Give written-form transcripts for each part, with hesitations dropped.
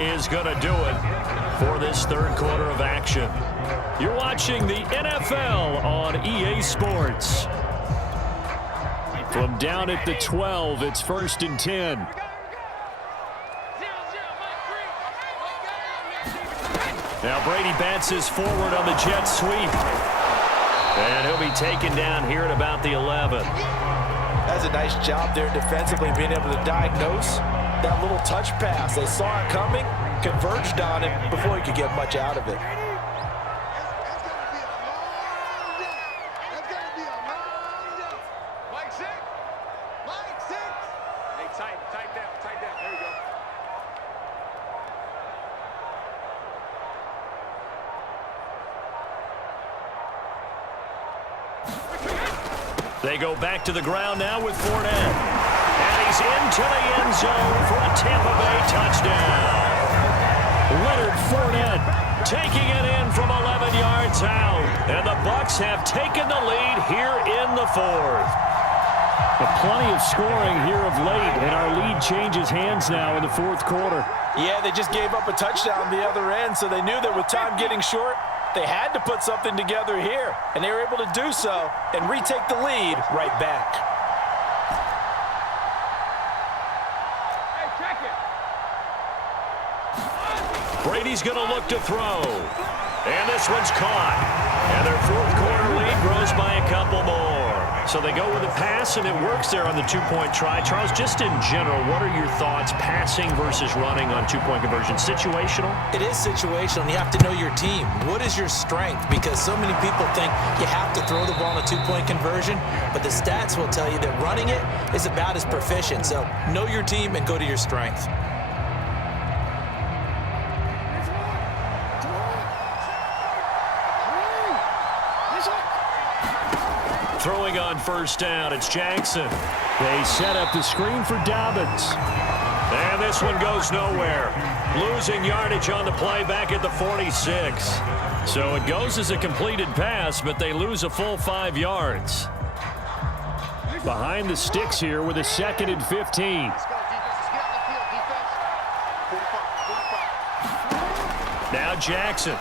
is going to do it for this third quarter of action. You're watching the NFL on EA Sports. From down at the 12, it's 1st and 10. Now Brady bounces forward on the jet sweep. And he'll be taken down here at about the 11. That's a nice job there defensively, being able to diagnose that little touch pass. They saw it coming, converged on it before he could get much out of it. They go back to the ground now with Fournette. And he's into the end zone for a Tampa Bay touchdown. Leonard Fournette taking it in from 11 yards out. And the Bucs have taken the lead here in the fourth. Plenty of scoring here of late, and our lead changes hands now in the fourth quarter. Yeah, they just gave up a touchdown on the other end, so they knew that with time getting short, they had to put something together here, and they were able to do so and retake the lead right back. Brady's going to look to throw, and this one's caught. And their fourth quarter lead grows by a couple more. So they go with a pass, and it works there on the two-point try. Charles, just in general, what are your thoughts passing versus running on two-point conversion? Situational? It is situational, and you have to know your team. What is your strength? Because so many people think you have to throw the ball on a two-point conversion, but the stats will tell you that running it is about as proficient. So know your team and go to your strength. Throwing on first down, it's Jackson. They set up the screen for Dobbins. And this one goes nowhere. Losing yardage on the play back at the 46. So it goes as a completed pass, but they lose a full 5 yards. Behind the sticks here with a 2nd and 15. Now Jackson.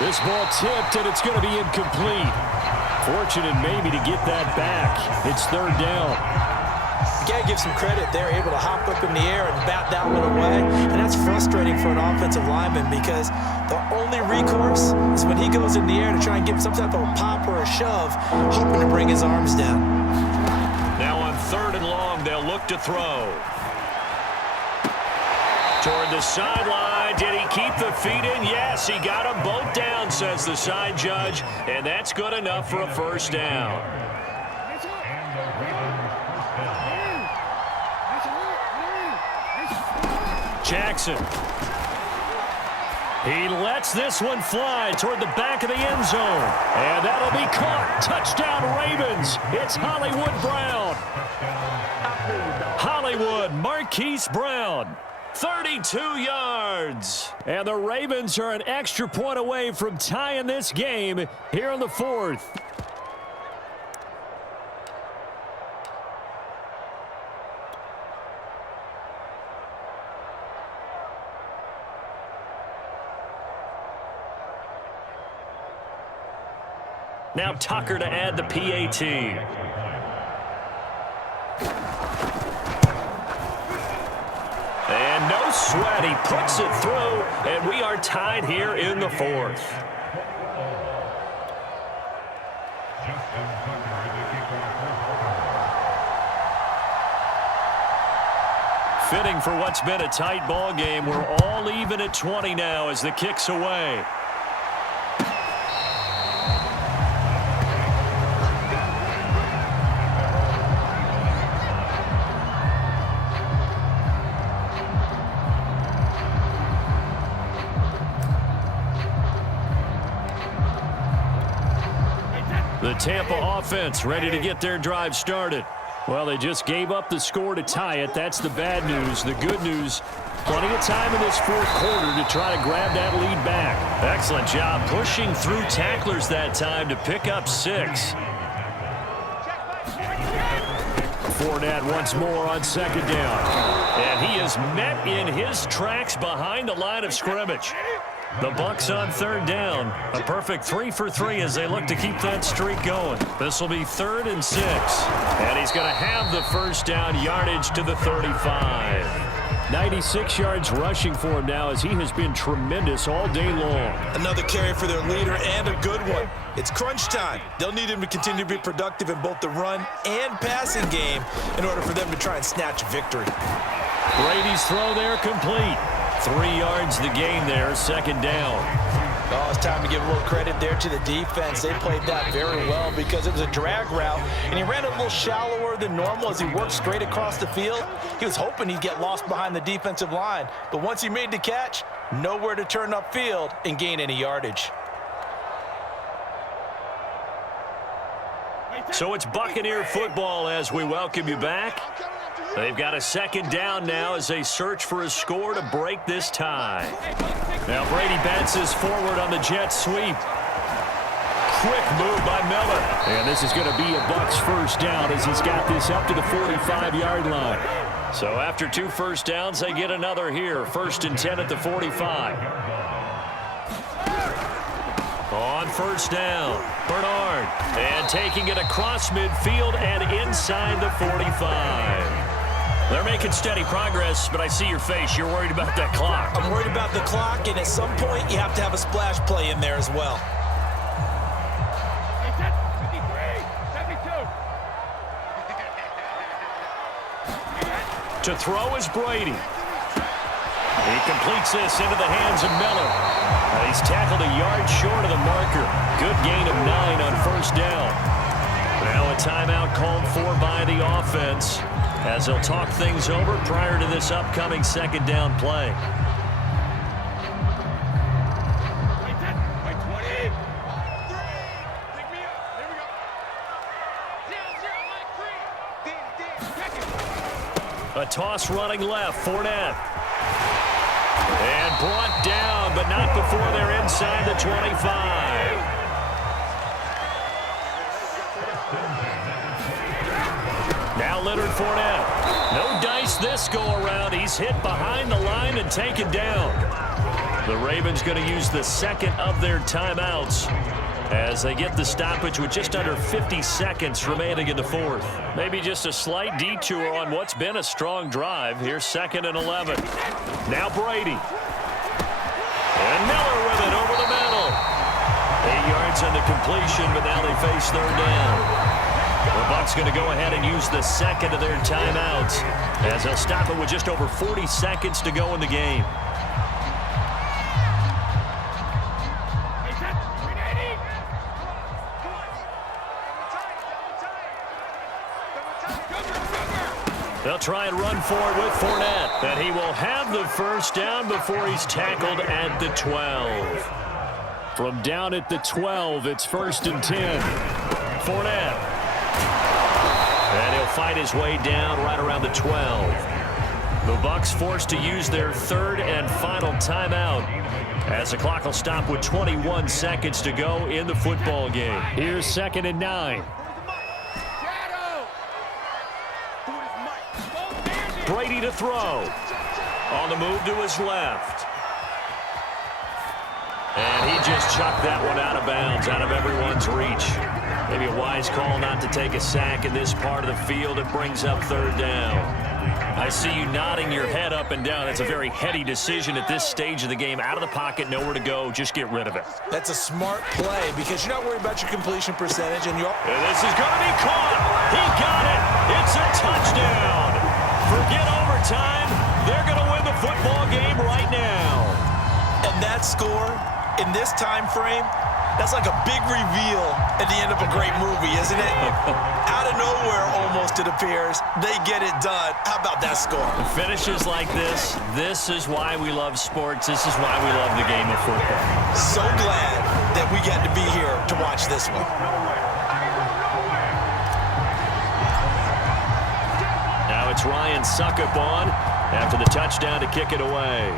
This ball tipped, and it's going to be incomplete. Fortunate maybe to get that back. It's third down. You got to give some credit. They're able to hop up in the air and bat that one away. And that's frustrating for an offensive lineman because the only recourse is when he goes in the air to try and give some type of a pop or a shove, hoping to bring his arms down. Now on 3rd and long, they'll look to throw. Toward the sideline. Did he keep the feet in? Yes, he got them both down, says the side judge. And that's good enough for a first down. Jackson. He lets this one fly toward the back of the end zone. And that'll be caught. Touchdown, Ravens. It's Hollywood Brown. Hollywood Marquise Brown. 32 yards. And the Ravens are an extra point away from tying this game here in the fourth. Now Tucker to add the PAT. And no sweat, he puts it through, and we are tied here in the fourth. Fitting for what's been a tight ball game. We're all even at 20 now as the kick's away. The Tampa offense ready to get their drive started. Well, they just gave up the score to tie it. That's the bad news. The good news, plenty of time in this fourth quarter to try to grab that lead back. Excellent job pushing through tacklers that time to pick up 6. Fournette once more on 2nd down. And he is met in his tracks behind the line of scrimmage. The Bucs on third down. A perfect 3 for 3 as they look to keep that streak going. This will be 3rd and 6. And he's going to have the first down yardage to the 35. 96 yards rushing for him now as he has been tremendous all day long. Another carry for their leader and a good one. It's crunch time. They'll need him to continue to be productive in both the run and passing game in order for them to try and snatch victory. Brady's throw there complete. 3 yards the gain there, 2nd down. Oh, it's time to give a little credit there to the defense. They played that very well because it was a drag route, and he ran a little shallower than normal as he worked straight across the field. He was hoping he'd get lost behind the defensive line, but once he made the catch, nowhere to turn upfield and gain any yardage. So it's Buccaneer football as we welcome you back. They've got a 2nd down now as they search for a score to break this tie. Now Brady bounces forward on the jet sweep. Quick move by Miller. And this is going to be a Bucs first down as he's got this up to the 45-yard line. So after 2 first downs, they get another here. 1st and 10 at the 45. On first down, Bernard. And taking it across midfield and inside the 45. They're making steady progress, but I see your face. You're worried about that clock. I'm worried about the clock, and at some point, you have to have a splash play in there as well. To throw is Brady. He completes this into the hands of Miller. He's tackled a yard short of the marker. Good gain of 9 on first down. Now a timeout called for by the offense as they'll talk things over prior to this upcoming 2nd down play. A toss running left, Fournette. And brought down, but not before they're inside the 25. Now Leonard Fournette. No dice this go around. He's hit behind the line and taken down. The Ravens going to use the 2nd of their timeouts as they get the stoppage with just under 50 seconds remaining in the 4th. Maybe just a slight detour on what's been a strong drive. Here's 2nd and 11. Now Brady. And Miller with it over the middle. 8 yards on the completion, but now they face 3rd down. The Bucs going to go ahead and use the 2nd of their timeouts as they'll stop it with just over 40 seconds to go in the game. They'll try and run for it with Fournette, and he will have the first down before he's tackled at the 12. From down at the 12, it's 1st and 10. Fournette. And he'll fight his way down right around the 12. The Bucs forced to use their 3rd and final timeout as the clock will stop with 21 seconds to go in the football game. Here's 2nd and 9. Brady to throw. On the move to his left. And he just chucked that one out of bounds, out of everyone's reach. Maybe a wise call not to take a sack in this part of the field. It brings up 3rd down. I see you nodding your head up and down. It's a very heady decision at this stage of the game. Out of the pocket, nowhere to go. Just get rid of it. That's a smart play because you're not worried about your completion percentage. And this is going to be caught. He got it. It's a touchdown. Forget overtime. They're going to win the football game right now. And that score in this time frame, that's like a big reveal at the end of a great movie, isn't it? Out of nowhere, almost, it appears. They get it done. How about that score? Finishes like this is why we love sports. This is why we love the game of football. So glad that we get to be here to watch this one. Now it's Ryan Suckup on after the touchdown to kick it away.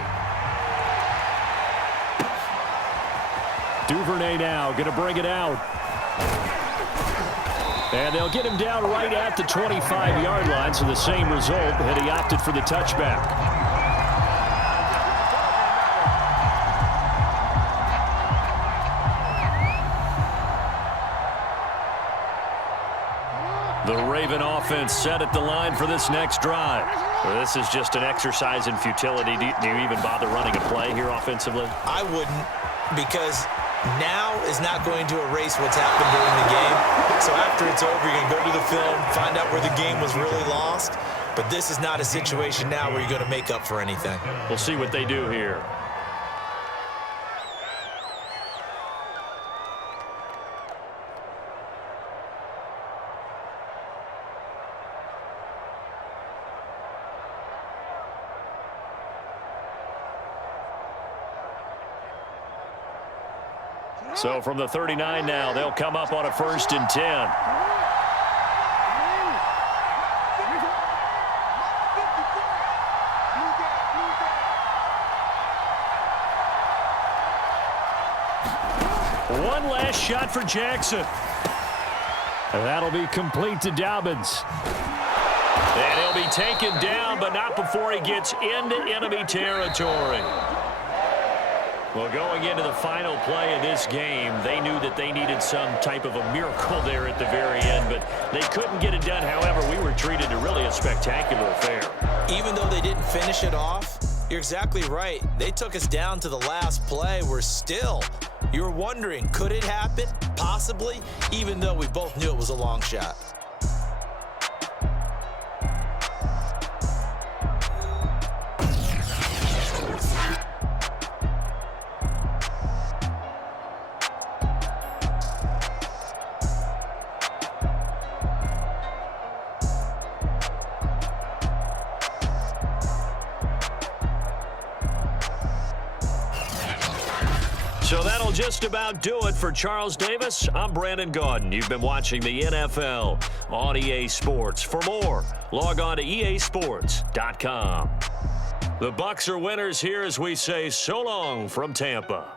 Duvernay now going to bring it out. And they'll get him down right at the 25-yard line, so the same result, and he opted for the touchback. The Raven offense set at the line for this next drive. Well, this is just an exercise in futility. Do you even bother running a play here offensively? I wouldn't, because now is not going to erase what's happened during the game. So after it's over, you're going to go to the film, find out where the game was really lost. But this is not a situation now where you're going to make up for anything. We'll see what they do here. So from the 39 now, they'll come up on a 1st and 10. One last shot for Jackson. And that'll be complete to Dobbins. And he'll be taken down, but not before he gets into enemy territory. Well, going into the final play of this game, they knew that they needed some type of a miracle there at the very end, but they couldn't get it done. However, we were treated to really a spectacular affair. Even though they didn't finish it off, you're exactly right. They took us down to the last play. We're still, you're wondering, could it happen? Possibly, even though we both knew it was a long shot. So that'll just about do it for Charles Davis. I'm Brandon Gaudin. You've been watching the NFL on EA Sports. For more, log on to easports.com. The Bucs are winners here as we say so long from Tampa.